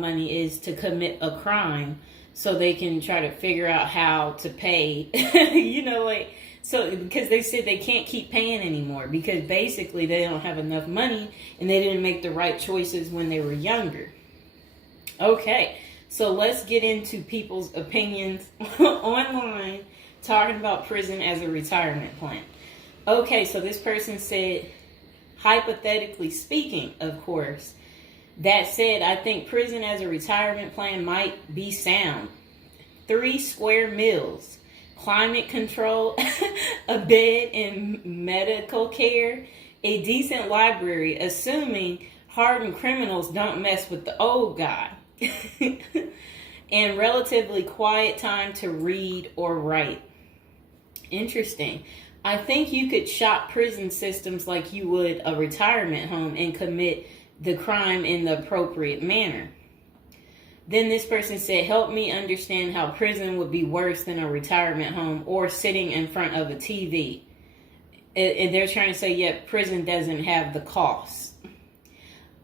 money is to commit a crime so they can try to figure out how to pay. So because they said they can't keep paying anymore because basically they don't have enough money and they didn't make the right choices when they were younger. Okay, so let's get into people's opinions online talking about prison as a retirement plan. Okay, so this person said, hypothetically speaking, of course, that said, I think prison as a retirement plan might be sound. 3 square meals, climate control, a bed and medical care, a decent library, assuming hardened criminals don't mess with the old guy, and relatively quiet time to read or write. Interesting. I think you could shop prison systems like you would a retirement home and commit the crime in the appropriate manner. Then this person said, help me understand how prison would be worse than a retirement home or sitting in front of a TV. And they're trying to say, yeah, prison doesn't have the costs.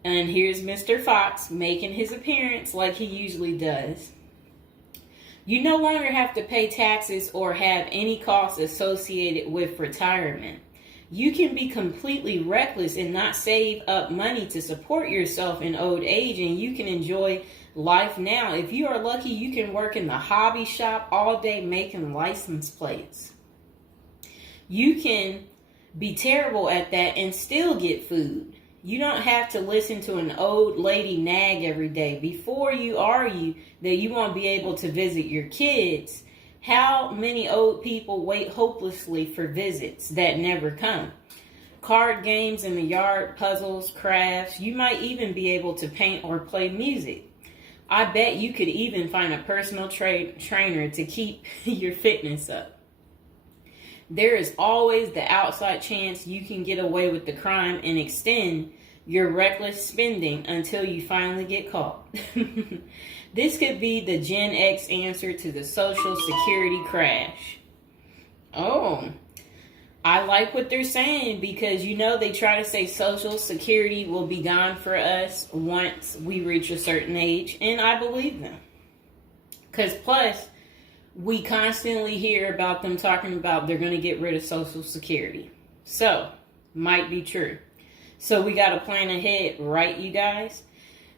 And here's Mr. Fox making his appearance like he usually does. You no longer have to pay taxes or have any costs associated with retirement. You can be completely reckless and not save up money to support yourself in old age, and you can enjoy life now. If you are lucky, you can work in the hobby shop all day making license plates. You can be terrible at that and still get food. You don't have to listen to an old lady nag every day before you argue that you won't be able to visit your kids. How many old people wait hopelessly for visits that never come? Card games in the yard, puzzles, crafts. You might even be able to paint or play music. I bet you could even find a personal trainer to keep your fitness up. There is always the outside chance you can get away with the crime and extend your reckless spending until you finally get caught. This could be the Gen X answer to the Social Security crash. Oh, I like what they're saying because, they try to say Social Security will be gone for us once we reach a certain age. And I believe them. Because plus, we constantly hear about them talking about they're going to get rid of Social Security. So, might be true. So we got to plan ahead, right, you guys?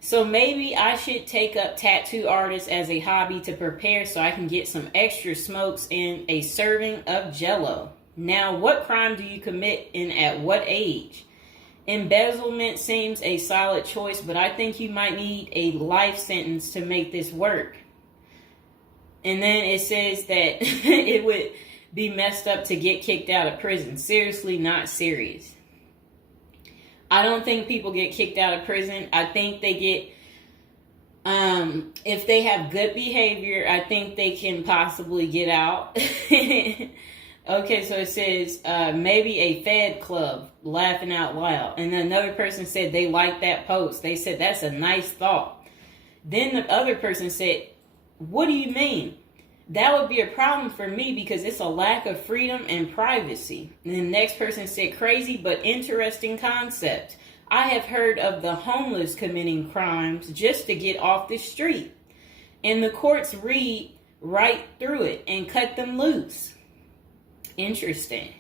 So maybe I should take up tattoo artists as a hobby to prepare so I can get some extra smokes and a serving of Jell-O. Now, what crime do you commit and at what age? Embezzlement seems a solid choice, but I think you might need a life sentence to make this work. And then it says that it would be messed up to get kicked out of prison. Seriously, not serious. I don't think people get kicked out of prison. I think they get, if they have good behavior, I think they can possibly get out. Okay, so it says, maybe a Fed club, laughing out loud. And another person said they liked that post. They said, that's a nice thought. Then the other person said, what do you mean? That would be a problem for me because it's a lack of freedom and privacy. And the next person said, crazy but interesting concept. I have heard of the homeless committing crimes just to get off the street. And the courts read right through it and cut them loose. Interesting.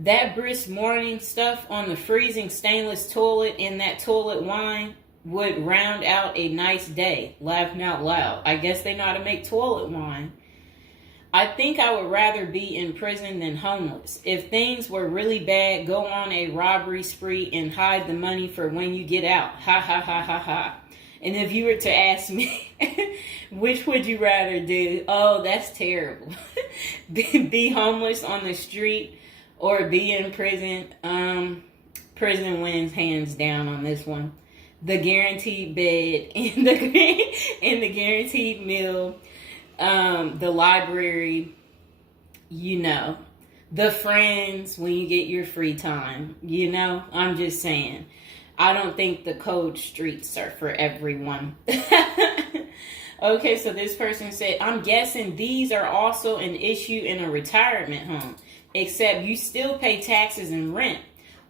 That brisk morning stuff on the freezing stainless toilet and that toilet wine would round out a nice day. Laughing out loud. I guess they know how to make toilet wine. I think I would rather be in prison than homeless. If things were really bad, go on a robbery spree and hide the money for when you get out. Ha ha ha ha ha. And if you were to ask me, which would you rather do? Oh, that's terrible. Be homeless on the street or be in prison. Prison wins hands down on this one. The guaranteed bed and the guaranteed meal. The library, the friends when you get your free time, I'm just saying. I don't think the cold streets are for everyone. Okay, so this person said, I'm guessing these are also an issue in a retirement home, except you still pay taxes and rent.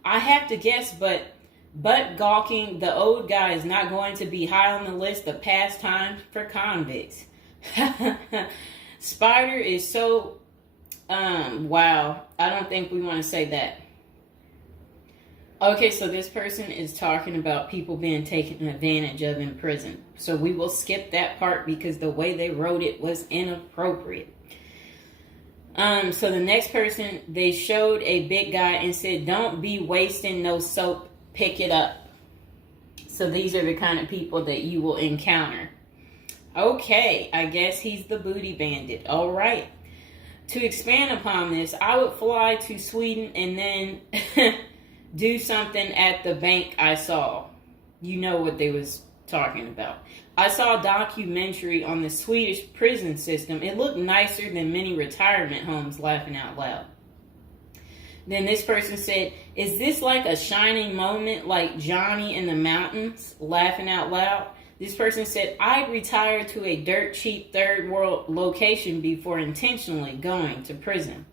I have to guess, but But gawking, the old guy is not going to be high on the list of pastimes for convicts. Spider is so, wow. I don't think we want to say that. Okay, so this person is talking about people being taken advantage of in prison. So we will skip that part because the way they wrote it was inappropriate. So the next person, they showed a big guy and said, "Don't be wasting no soap, pick it up." So these are the kind of people that you will encounter. Okay, I guess he's the booty bandit. All right. To expand upon this, I would fly to Sweden and then do something at the bank I saw. You know what they was talking about. I saw a documentary on the Swedish prison system. It looked nicer than many retirement homes, laughing out loud. Then this person said, "Is this like a shining moment like Johnny in the Mountains?" Laughing out loud. This person said, "I'd retire to a dirt cheap third world location before intentionally going to prison."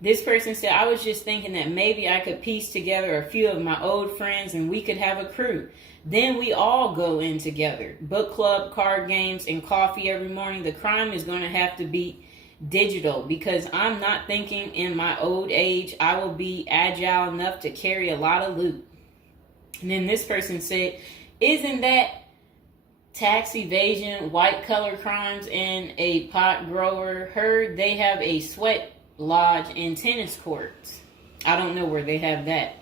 This person said, "I was just thinking that maybe I could piece together a few of my old friends and we could have a crew. Then we all go in together. Book club, card games, and coffee every morning. The crime is going to have to be digital because I'm not thinking in my old age I will be agile enough to carry a lot of loot." And then this person said, "Isn't that tax evasion, white collar crimes, and a pot grower? Heard they have a sweat lodge and tennis courts." I don't know where they have that.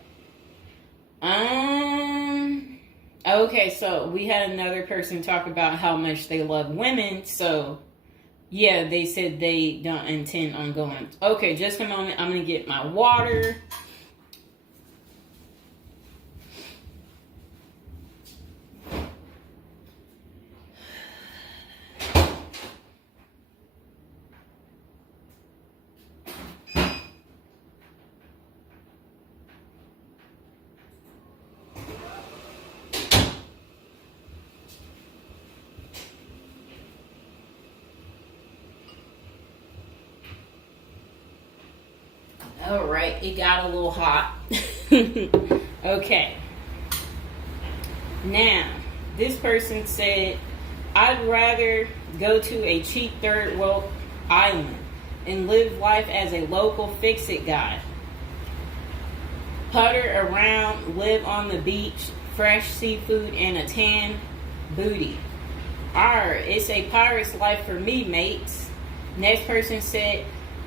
Okay, so we had another person talk about how much they love women. So yeah, they said they don't intend on going. Okay, just a moment. I'm gonna get my water. All right, it got a little hot. Okay. Now, this person said, "I'd rather go to a cheap third world island and live life as a local fix-it guy. Putter around, live on the beach, fresh seafood, and a tan booty. Arr, it's a pirate's life for me, mates." Next person said,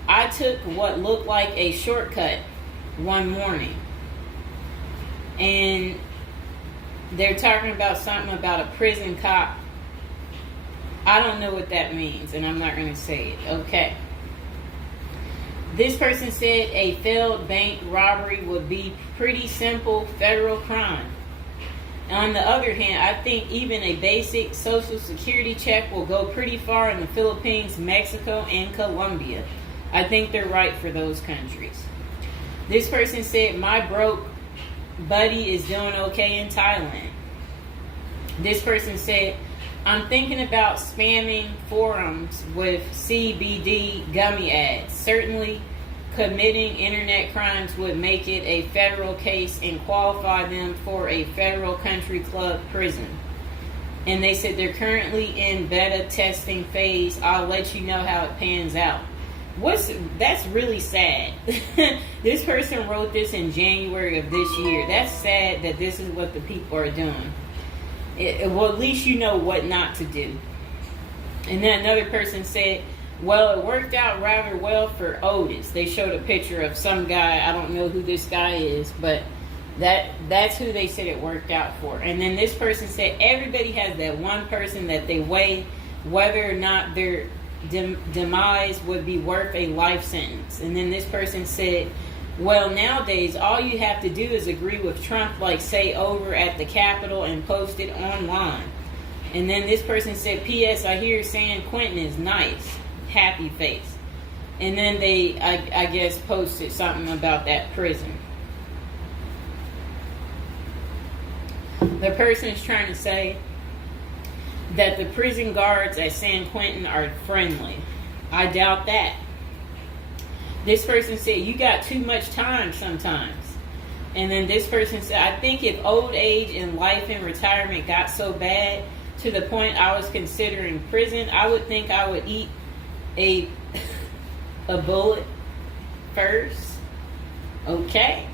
"I took what looked like a shortcut one morning." And they're talking about something about a prison cop. I don't know what that means, and I'm not going to say it. Okay. This person said a failed bank robbery would be pretty simple federal crime. On the other hand, I think even a basic social security check will go pretty far in the Philippines, Mexico, and Colombia. I think they're right for those countries. This person said, "My broke buddy is doing okay in Thailand." This person said, "I'm thinking about spamming forums with CBD gummy ads. Certainly committing internet crimes would make it a federal case and qualify them for a federal country club prison." And they said they're currently in beta testing phase. I'll let you know how it pans out. That's really sad. This person wrote this in January of this year. That's sad that this is what the people are doing. Well, at least you know what not to do. And then another person said, "Well, it worked out rather well for Otis." They showed a picture of some guy. I don't know who this guy is, but that's who they said it worked out for. And then this person said everybody has that one person that they weigh whether or not their demise would be worth a life sentence. And then this person said, "Well, nowadays all you have to do is agree with Trump, like say over at the Capitol and post it online." And then this person said, "P.S. I hear San Quentin is nice. Happy face." And then they, I guess, posted something about that prison. The person is trying to say that the prison guards at San Quentin are friendly. I doubt that. This person said, "You got too much time sometimes." And then this person said, I think if old age and life in retirement got so bad to the point I was considering prison, I would think I would eat a a bullet first. Okay.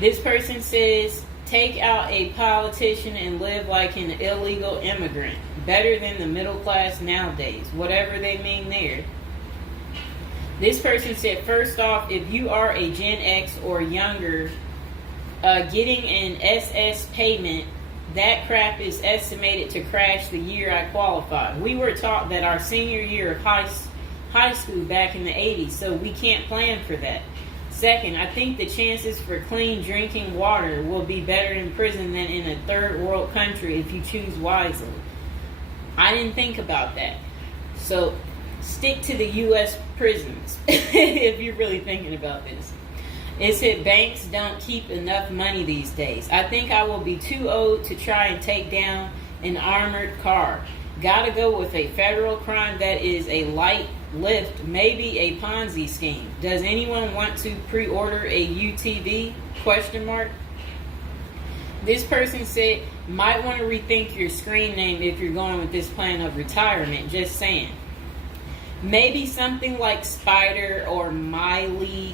This person says, take out a politician and live like an illegal immigrant. Better than the middle class nowadays. Whatever they mean there. This person said, first off, if you are a Gen X or younger, getting an SS payment, that crap is estimated to crash the year I qualified. We were taught that our senior year of high school back in the 80s, so we can't plan for that. Second, I think the chances for clean drinking water will be better in prison than in a third world country if you choose wisely. I didn't think about that. So stick to the U.S. prisons if you're really thinking about this. It said banks don't keep enough money these days. I think I will be too old to try and take down an armored car. Gotta go with a federal crime that is a light lift, maybe a Ponzi scheme. Does anyone want to pre-order a UTV? Question mark. This person said, might want to rethink your screen name if you're going with this plan of retirement. Just saying. Maybe something like Spider or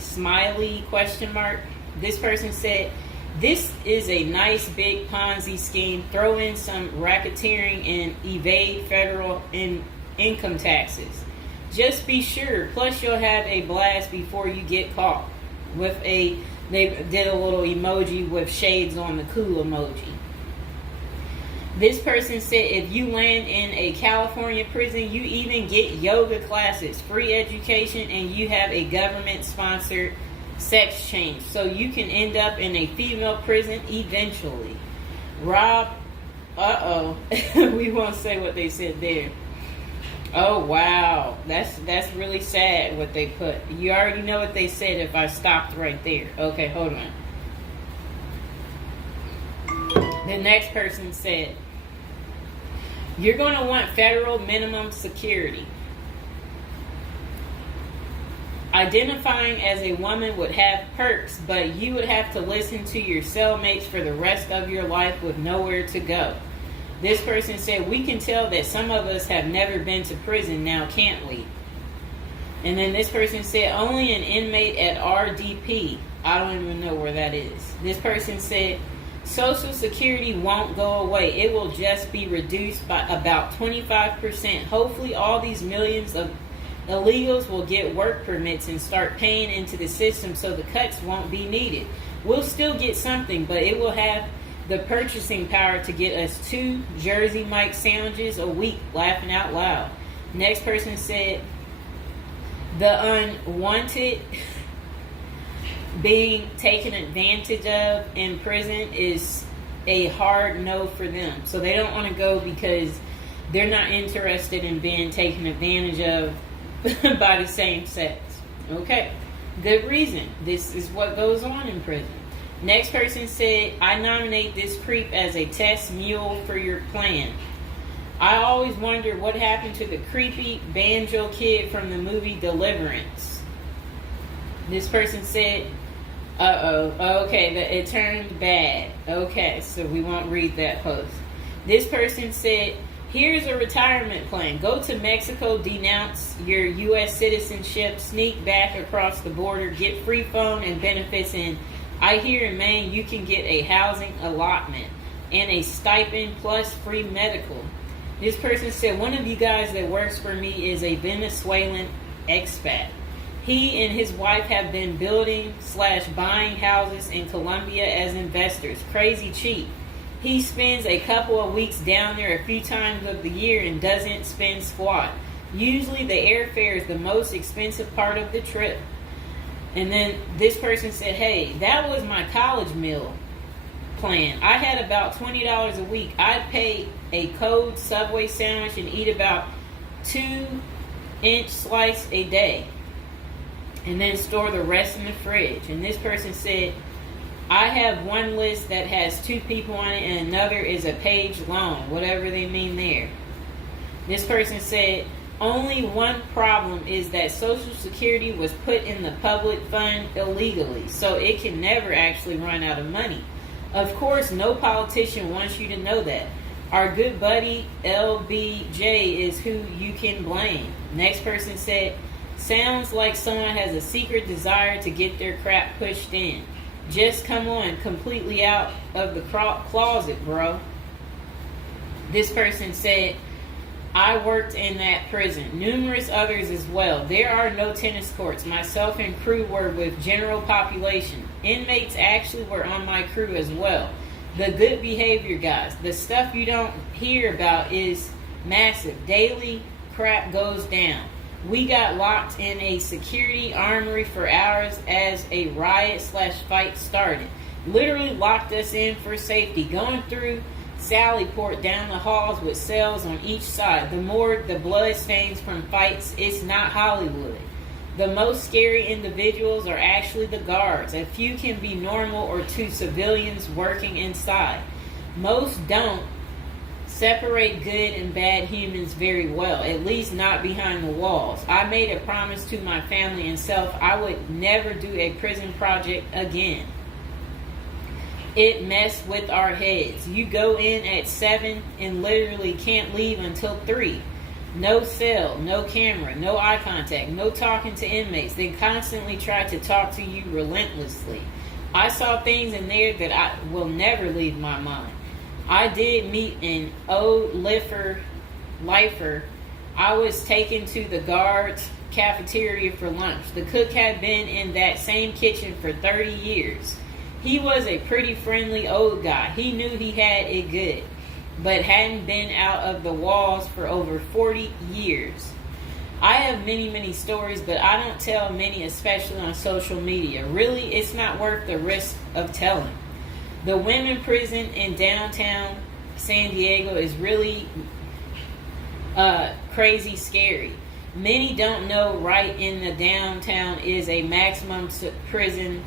Smiley, question mark. This person said, this is a nice big Ponzi scheme. Throw in some racketeering and evade federal income taxes. Just be sure. Plus you'll have a blast before you get caught. They did a little emoji with shades on the cool emoji. This person said if you land in a California prison, you even get yoga classes, free education, and you have a government-sponsored sex change. So you can end up in a female prison eventually. Rob, we won't say what they said there. Oh, wow. That's really sad what they put. You already know what they said if I stopped right there. Okay, hold on. The next person said, you're going to want federal minimum security. Identifying as a woman would have perks, but you would have to listen to your cellmates for the rest of your life with nowhere to go. This person said, we can tell that some of us have never been to prison now, can't we? And then this person said, only an inmate at RDP. I don't even know where that is. This person said, Social Security won't go away. It will just be reduced by about 25%. Hopefully all these millions of illegals will get work permits and start paying into the system so the cuts won't be needed. We'll still get something, but it will have the purchasing power to get us 2 Jersey Mike sandwiches a week, laughing out loud. Next person said, the unwanted being taken advantage of in prison is a hard no for them. So they don't want to go because they're not interested in being taken advantage of by the same sex. Okay, good reason. This is what goes on in prison. Next person said, I nominate this creep as a test mule for your plan. I always wonder what happened to the creepy banjo kid from the movie Deliverance. This person said, okay, it turned bad. Okay, so we won't read that post. This person said, here's a retirement plan. Go to Mexico, denounce your U.S. citizenship, sneak back across the border, get free phone and benefits, and I hear in Maine you can get a housing allotment and a stipend plus free medical. This person said, one of you guys that works for me is a Venezuelan expat. He and his wife have been building/buying houses in Colombia as investors. Crazy cheap. He spends a couple of weeks down there a few times of the year and doesn't spend squat. Usually the airfare is the most expensive part of the trip. And then this person said, hey, that was my college meal plan. I had about $20 a week. I'd pay a cold Subway sandwich and eat about 2-inch slice a day. And then store the rest in the fridge. And this person said, I have one list that has 2 people on it and another is a page long, whatever they mean there. This person said, Only one problem is that Social Security was put in the public fund illegally, so it can never actually run out of money. Of course, no politician wants you to know that. Our good buddy LBJ is who you can blame. Next person said, sounds like someone has a secret desire to get their crap pushed in. Just come on, completely out of the closet, bro. This person said, I worked in that prison. Numerous others as well. There are no tennis courts. Myself and crew were with general population. Inmates actually were on my crew as well. The good behavior guys. The stuff you don't hear about is massive. Daily crap goes down. We got locked in a security armory for hours as a riot/fight started. Literally locked us in for safety. Going through Sallyport down the halls with cells on each side. The morgue, the blood stains from fights. It's not Hollywood. The most scary individuals are actually the guards. A few can be normal or two civilians working inside. Most don't separate good and bad humans very well, at least not behind the walls. I made a promise to my family and self I would never do a prison project again. It messed with our heads. You go in at 7 and literally can't leave until 3. No cell, no camera, no eye contact, no talking to inmates. They constantly try to talk to you relentlessly. I saw things in there that I will never leave my mind. I did meet an old lifer. I was taken to the guards' cafeteria for lunch. The cook had been in that same kitchen for 30 years. He was a pretty friendly old guy. He knew he had it good, but hadn't been out of the walls for over 40 years. I have many stories, but I don't tell many, especially on social media. Really, it's not worth the risk of telling. The women prison in downtown San Diego is really crazy scary. Many don't know right in the downtown is a maximum prison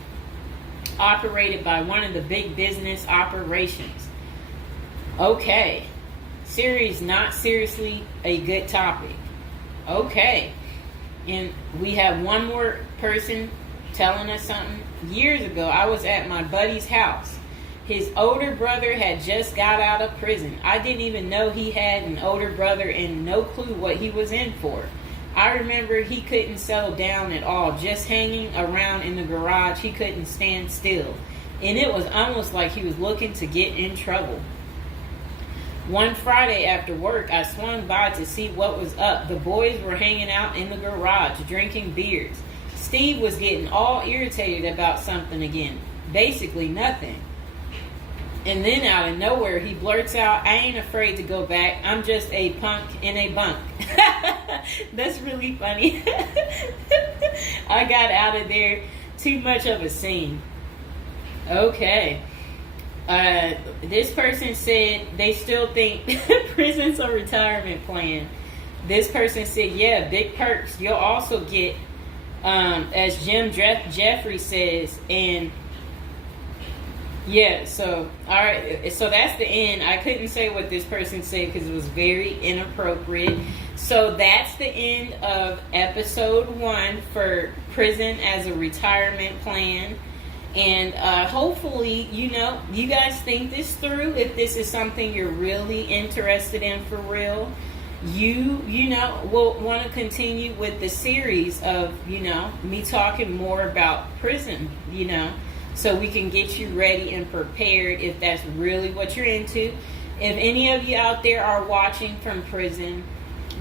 operated by one of the big business operations. Okay. Series not seriously a good topic. Okay. And we have one more person telling us something. Years ago, I was at my buddy's house. His older brother had just got out of prison. I didn't even know he had an older brother and no clue what he was in for. I remember he couldn't settle down at all, just hanging around in the garage. He couldn't stand still. And it was almost like he was looking to get in trouble. One Friday after work, I swung by to see what was up. The boys were hanging out in the garage, drinking beers. Steve was getting all irritated about something again. Basically nothing. And then out of nowhere, he blurts out, I ain't afraid to go back. I'm just a punk in a bunk. That's really funny. I got out of there. Too much of a scene. Okay. This person said they still think prison's a retirement plan. This person said, yeah, big perks. You'll also get, as Jim Jeffrey says, and yeah, so, all right, so that's the end. I couldn't say what this person said because it was very inappropriate. So that's the end of episode 1 for prison as a retirement plan. And hopefully, you guys think this through. If this is something you're really interested in for real, you will want to continue with the series of, me talking more about prison, so we can get you ready and prepared if that's really what you're into. If any of you out there are watching from prison,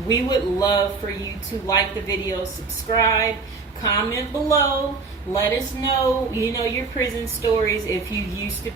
we would love for you to like the video, subscribe, comment below, let us know, your prison stories if you used to